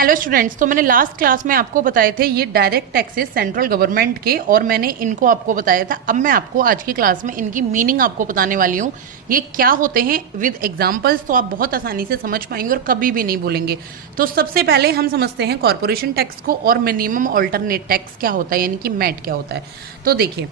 Hello students, तो मैंने last class में आपको बताए थे ये डायरेक्ट टैक्सेस सेंट्रल गवर्नमेंट के, और मैंने इनको आपको बताया था। अब मैं आपको आज की क्लास में इनकी मीनिंग आपको बताने वाली हूँ, ये क्या होते हैं विद एग्जांपल्स, तो आप बहुत आसानी से समझ पाएंगे और कभी भी नहीं भूलेंगे। तो सबसे पहले हम समझते हैं कॉर्पोरेशन टैक्स को और मिनिमम ऑल्टरनेट टैक्स क्या होता है, यानी कि मैट क्या होता है। तो देखिए,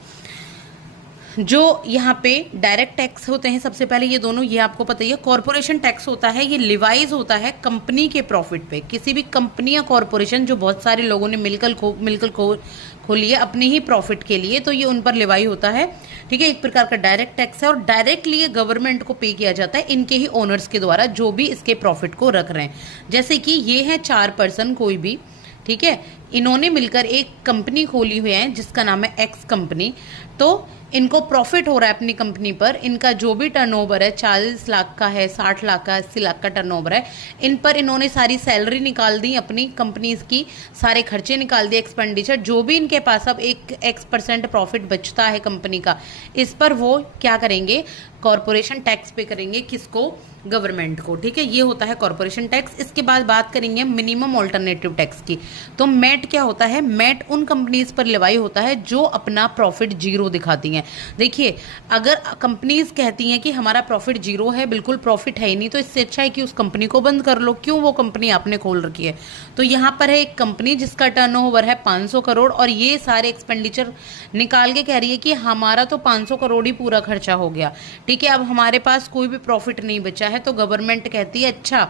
जो यहाँ पे डायरेक्ट टैक्स होते हैं, सबसे पहले ये दोनों, ये आपको पता ही है। कॉर्पोरेशन टैक्स होता है, ये लिवाइज होता है कंपनी के प्रॉफिट पे। किसी भी कंपनी या कॉर्पोरेशन जो बहुत सारे लोगों ने मिलकर खोली है अपने ही प्रॉफिट के लिए, तो ये उन पर लिवाई होता है। ठीक है, एक प्रकार का डायरेक्ट टैक्स है और डायरेक्टली ये गवर्नमेंट को पे किया जाता है इनके ही ओनर्स के द्वारा, जो भी इसके प्रॉफिट को रख रहे हैं। जैसे कि ये है 4 पर्सन कोई भी, ठीक है, इन्होंने मिलकर एक कंपनी खोली हुई है जिसका नाम है एक्स कंपनी। तो इनको प्रॉफिट हो रहा है अपनी कंपनी पर, इनका जो भी टर्नओवर है 40 लाख का है, 60 लाख का, 80 लाख का टर्नओवर है, इन पर इन्होंने सारी सैलरी निकाल दी अपनी कंपनीज की, सारे खर्चे निकाल दिए, एक्सपेंडिचर जो भी इनके पास अब एक X% प्रॉफिट बचता है कंपनी का, इस पर वो क्या करेंगे, कॉर्पोरेशन टैक्स पे करेंगे। किसको? गवर्नमेंट को। ठीक है, ये होता है कॉर्पोरेशन टैक्स। इसके बाद बात करेंगे मिनिमम ऑल्टरनेटिव टैक्स की। तो मैट क्या होता है? मैट उन कंपनीज पर लिवाई होता है जो अपना प्रॉफिट जीरो दिखाती हैं। देखिए, अगर कंपनीज कहती हैं कि हमारा प्रॉफिट जीरो है, बिल्कुल प्रॉफिट है ही नहीं, तो इससे अच्छा है कि उस कंपनी को बंद कर लो। क्यों? वो कंपनी आपने खोल रखी है। तो यहाँ पर है एक कंपनी जिसका टर्नओवर है 500 करोड़ और ये सारे एक्सपेंडिचर निकाल के कह रही है कि हमारा तो 500 करोड़ ही पूरा खर्चा हो गया। ठीक है, अब हमारे पास कोई भी प्रॉफिट नहीं बचा है। तो गवर्नमेंट कहती है अच्छा,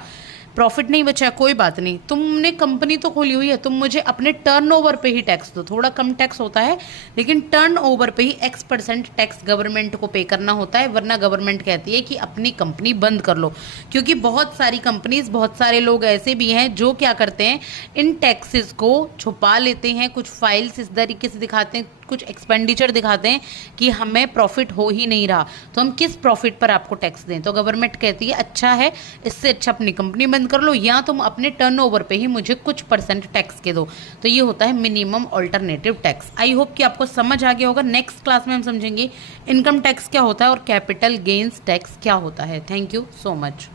प्रॉफिट नहीं बचा है, कोई बात नहीं, तुमने कंपनी तो खोली हुई है, तुम मुझे अपने टर्नओवर पे ही टैक्स दो। थोड़ा कम टैक्स होता है, लेकिन टर्नओवर पे ही X% टैक्स गवर्नमेंट को पे करना होता है, वरना गवर्नमेंट कहती है कि अपनी कंपनी बंद कर लो। क्योंकि बहुत सारी कंपनीज, बहुत सारे लोग ऐसे भी हैं जो क्या करते हैं, इन टैक्सेस को छुपा लेते हैं, कुछ फाइल्स इस तरीके से दिखाते हैं, कुछ एक्सपेंडिचर दिखाते हैं कि हमें प्रॉफिट हो ही नहीं रहा, तो हम किस प्रॉफिट पर आपको टैक्स दें। तो गवर्नमेंट कहती है अच्छा है, इससे अच्छा अपनी कंपनी बंद कर लो, या तुम अपने टर्नओवर पे ही मुझे कुछ % टैक्स के दो। तो ये होता है minimum alternative tax. I hope कि आपको समझ आ गया होगा। नेक्स्ट क्लास में हम समझेंगे इनकम टैक्स क्या होता है और कैपिटल गेन्स टैक्स क्या होता है। Thank you so much.